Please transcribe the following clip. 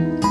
thank you